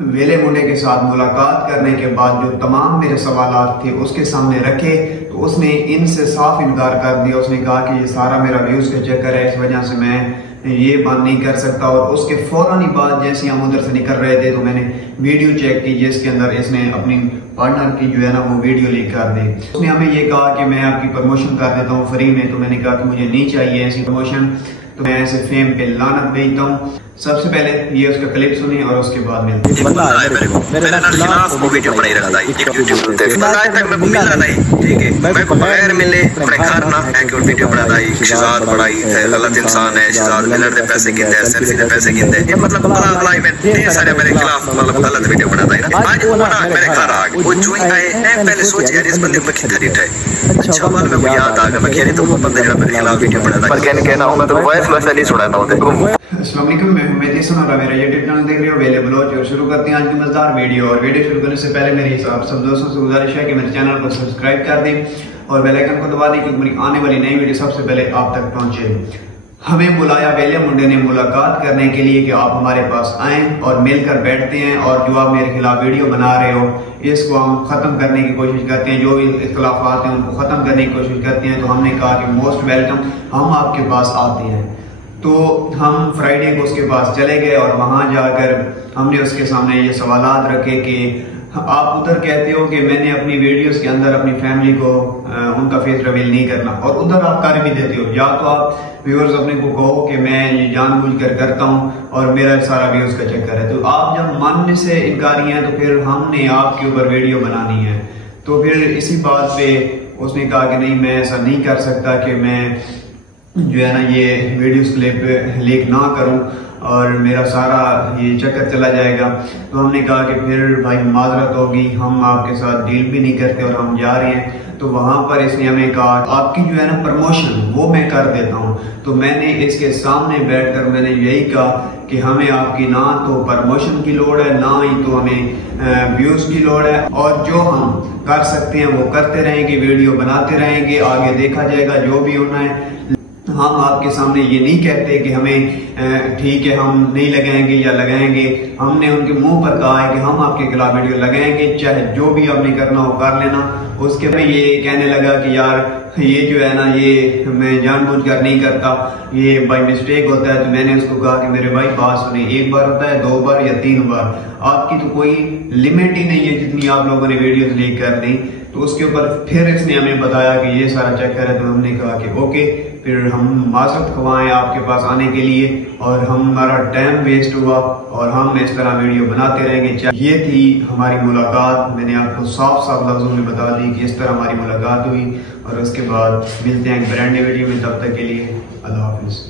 ویلے منڈے کے ساتھ ملاقات کرنے کے بعد جو تمام میرے سوالات تھے اس کے سامنے رکھے تو اس نے ان سے صاف انکار کر دیا۔ اس نے کہا کہ یہ سارا میرا ویوز کا چکر ہے، اس وجہ سے میں یہ بات نہیں کر سکتا۔ اور اس کے فوراً ہی بعد جیسے ہم ادھر سے نکل رہے تھے تو میں نے ویڈیو چیک کی جس کے اندر اس نے اپنی پارٹنر کی جو ہے نا وہ ویڈیو لیک کر دی۔ اس نے ہمیں یہ کہا کہ میں آپ کی پروموشن کر دیتا ہوں فری میں، تو میں نے کہا کہ مجھے نہیں چاہیے ایسی پروموشن، تو میں ایسے فیم پہ لعنت بھیجتا ہوں۔ سب سے پہلے یہ اس کا کلپ سنیں اور اس کے بعد ملتے ہیں۔ میرے خلاف وہ ویڈیو بنائی رکھتا ہے یوٹیوب تے، آج تک میں کو ملا نہیں، ٹھیک ہے، میں کو بغیر ملے اپنے گھر نہ ہے کہ ویڈیو بناتا ہے شہزاد بڑائی ہے، غلط انسان ہے، شہزاد ملر دے پیسے گنتے ہیں، سیلفی دے پیسے گنتے ہیں، مطلب بڑا بڑائی میں ڈھیر سارے میرے خلاف مطلب غلط ویڈیو بناتا ہے۔ آج وہ نہ میرے گھر آ گئے، وہ جو ہی آئے میں پہلے سوچ یار اس بندے کو کتنا ریٹ ہے، اچھا بعد میں مجھے یاد آ گیا میں کہہ رہی تو وہ بندہ جو میرے خلاف ویڈیو بناتا ہے، پر کہنا ہوں میں تو وائس ویسا نہیں سناتا ہوں۔ السلام علیکم، میں حمید حسن اور میرا یوٹیوب چینل دیکھ رہے ہو ویلے بلوچ، اور شروع کرتے ہیں آج کی مزیدار ویڈیو۔ اور ویڈیو شروع کرنے سے پہلے میری آپ سب دوستوں سے گزارش ہے کہ میرے چینل کو سبسکرائب کر دیں اور بیل آئیکن کو دبا دیں کیونکہ میری آنے والی نئی ویڈیو سب سے پہلے آپ تک پہنچے۔ ہمیں بلایا ویلے منڈے نے ملاقات کرنے کے لیے کہ آپ ہمارے پاس آئیں اور مل کر بیٹھتے ہیں، اور جو آپ میرے خلاف ویڈیو بنا رہے ہو اس کو ہم ختم کرنے کی کوشش کرتے ہیں، جو بھی اختلافات ہیں ان کو ختم کرنے کی کوشش کرتے ہیں۔ تو ہم نے کہا کہ موسٹ ویلکم، ہم آپ کے پاس آتے ہیں۔ تو ہم فرائیڈے کو اس کے پاس چلے گئے اور وہاں جا کر ہم نے اس کے سامنے یہ سوالات رکھے کہ آپ ادھر کہتے ہو کہ میں نے اپنی ویڈیوز کے اندر اپنی فیملی کو ان کا فیس ریویل نہیں کرنا، اور ادھر آپ کر بھی دیتے ہو، یا تو آپ ویورز اپنے کو کہو کہ میں یہ جان بوجھ کر کرتا ہوں اور میرا سارا ویوز کا چکر ہے۔ تو آپ جب ماننے سے انکاری ہیں تو پھر ہم نے آپ کے اوپر ویڈیو بنانی ہے۔ تو پھر اسی بات پہ اس نے کہا کہ نہیں میں ایسا نہیں کر سکتا کہ میں جو ہے نا یہ ویڈیوز لیک نہ کروں اور میرا سارا یہ چکر چلا جائے گا۔ تو ہم نے کہا کہ پھر بھائی معذرت ہوگی، ہم آپ کے ساتھ ڈیل بھی نہیں کرتے اور ہم جا رہے ہیں۔ تو وہاں پر اس نے ہمیں کہا آپ کی جو ہے نا پروموشن وہ میں کر دیتا ہوں۔ تو میں نے اس کے سامنے بیٹھ کر میں نے یہی کہا کہ ہمیں آپ کی نہ تو پروموشن کی لوڑ ہے، نہ ہی تو ہمیں ویوز کی لوڑ ہے، اور جو ہم کر سکتے ہیں وہ کرتے رہیں گے، ویڈیو بناتے رہیں گے، آگے دیکھا جائے گا جو بھی ہونا ہے۔ ہم آپ کے سامنے یہ نہیں کہتے کہ ہمیں ٹھیک ہے ہم نہیں لگائیں گے یا لگائیں گے، ہم نے ان کے منہ پر کہا ہے کہ ہم آپ کے خلاف ویڈیو لگائیں گے، چاہے جو بھی آپ نے کرنا ہو کر لینا۔ اس کے بعد یہ کہنے لگا کہ یار یہ جو ہے نا یہ میں جان بوجھ کر نہیں کرتا، یہ بائی مسٹیک ہوتا ہے۔ تو میں نے اس کو کہا کہ میرے بھائی بات سنیں، ایک بار ہوتا ہے، دو بار یا تین بار، آپ کی تو کوئی لمٹ ہی نہیں ہے جتنی آپ لوگوں نے ویڈیوز لیک کر دیں۔ تو اس کے اوپر پھر اس نے ہمیں بتایا کہ یہ سارا چکر ہے۔ تو ہم نے کہا کہ اوکے، پھر ہم معذرت خواہیں آپ کے پاس آنے کے لیے، اور ہمارا ٹائم ویسٹ ہوا اور ہم اس طرح ویڈیو بناتے رہیں گے۔ یہ تھی ہماری ملاقات، میں نے آپ کو صاف صاف لفظوں میں بتا دی کہ اس طرح ہماری ملاقات ہوئی، اور اس کے بعد ملتے ہیں ایک برانڈ ویڈیو میں، تب تک کے لیے اللہ حافظ۔